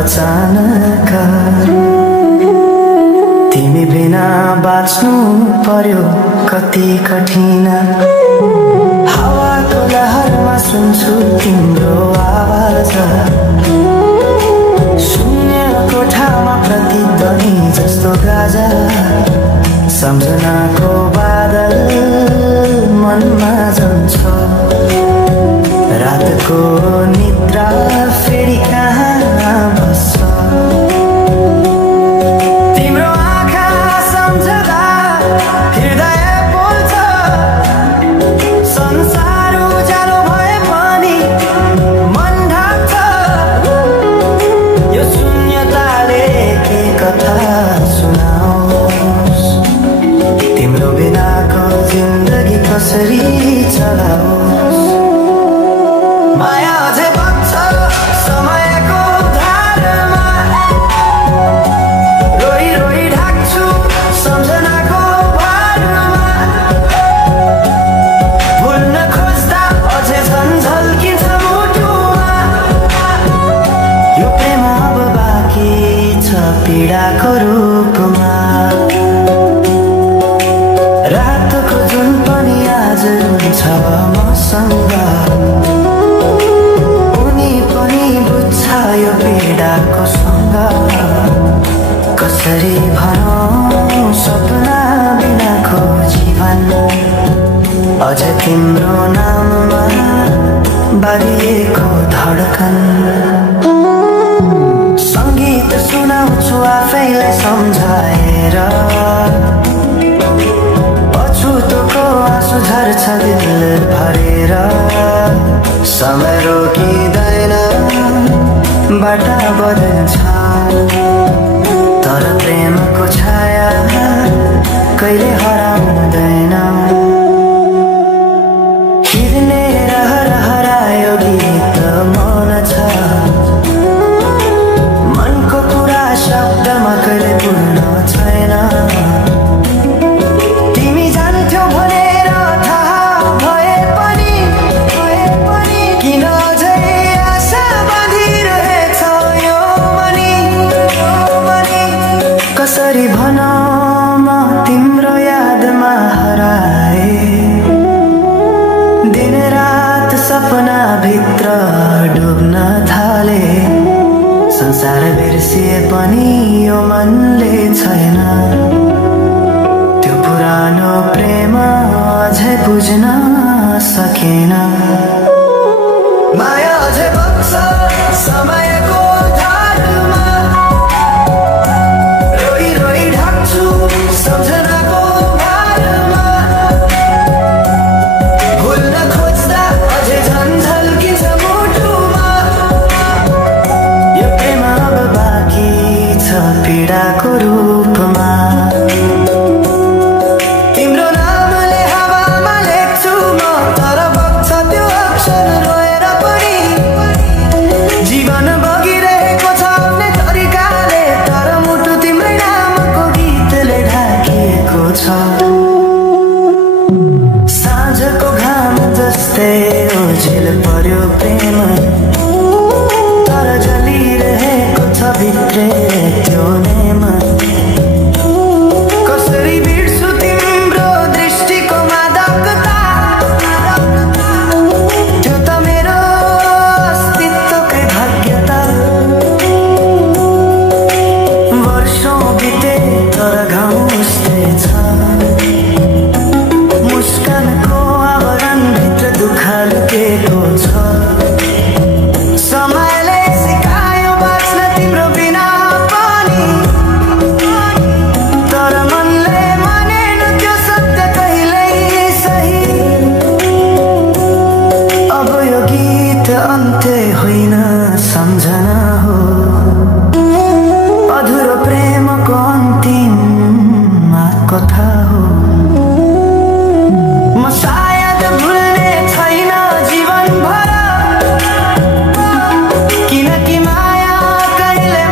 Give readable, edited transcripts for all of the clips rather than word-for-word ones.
अचानक तिमी बिना बाँच्नु पर्यो कति कठिन हावाको लहरमा सुन्छु तिम्रो आवाज शून्य कोठामा प्रतिध्वनि जस्तो गाजा सम्झनाको बादल मनमा जान्छ रातको निद्रा फेरि कहाँ बस्छ तिम्रो आँखा सम्झदा हृदय बोल्छ संसार उज्यालो भए पनि मन ढाक्छ यो शून्यताले के कथा सुनाओस् तिम्रो बिनाको जिन्दगी कसरी चलाओस् माया अझै बग्छ समयको धारमा रोई रोई ढाक्छु सम्झनाको भारमा भुल्न खोज्दा अझै झल्किन्छ मुटुमा यो प्रेम अब बाँकी छ पीडाको रूपमा रातको जुन पनि आज हुन्छ मसँग यो पीडाको सँग कसरी भनौं सपना बिनाको जीवन अझ तिम्रो नाममा बारिएको धडकन संगीत सुनाउँछु आफैलाई सम्झाएर अछुतोको आँसु झर्छ दिल भरेर समय रोकिँदैन बाटा बदल्छ तर प्रेमको छाया कहिले हराउँदैन हिँड्ने हरायो गीत मन छ मनको कुरा शब्दमा कहिले पूर्ण छैन तिमी जान्थ्यौ भनेर थाहा भए पनि किन अझै आशा बाँधिरहेछ यो मनी कसरी भनौँ म तिम्रो यादमा हराए दिन रात सपना भित्र डुब्न थाले संसार बिर्सिए पनि यो मनले छैन त्यो पुरानो प्रेम अझै बुझ्न सकेन माया अझै बग्छ समयको धारमा रोई रोई ढाक्छु सम्झनाको भारमा भुल्न खोज्दा अझै झल्किन्छ मुटुमा यो प्रेम अब बाँकी छ पीडाको रूपमा तिम्रो नामले हावामा लेख्छु म तर बग्छ त्यो अक्षर रोएर पनि जीवन बगिरहेको छ आफ्नै तरिकाले तर मुटु तिम्रै नामको गीतले ढाकिएको छ साँझको घाम जस्तै ओझेल पर्यो प्रेम तर जलिरहेको छ भित्रै त्यो नेम कसरी बिर्सु तिम्रो दृष्टिको मादकता त्यो त मेरो अस्तित्वकै भाग्यता वर्षौं बिते तर घाउ उस्तै छ मुस्कानको आवरणभित्र दुःख लुकेको छ समयले सिकायो बाँच्न तिम्रो बिना पनि तर मनले मानेन त्यो सत्य कहिल्यै सही अब यो गीत अन्त्य होइन सम्झना हो अधुरो प्रेमको अन्तिम कथा हो म सायद भुल्ने छैन जीवन भर किनकि माया कहिले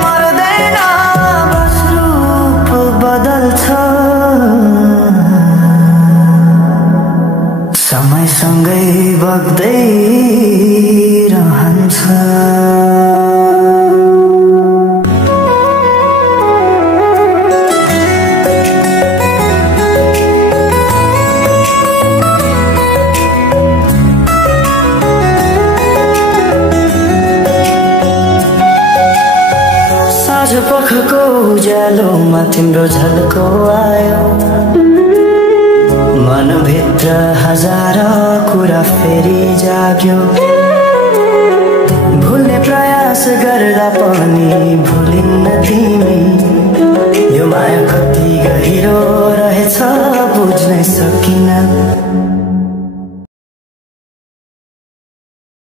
साँझ पखको उज्यालोमा तिम्रो झल्को आयो मनभित्र हजार कुरा फेरि जाग्यो भुल्ने प्रयास गर्दा पनि भुलिन्न तिमी यो माया कति गहिरो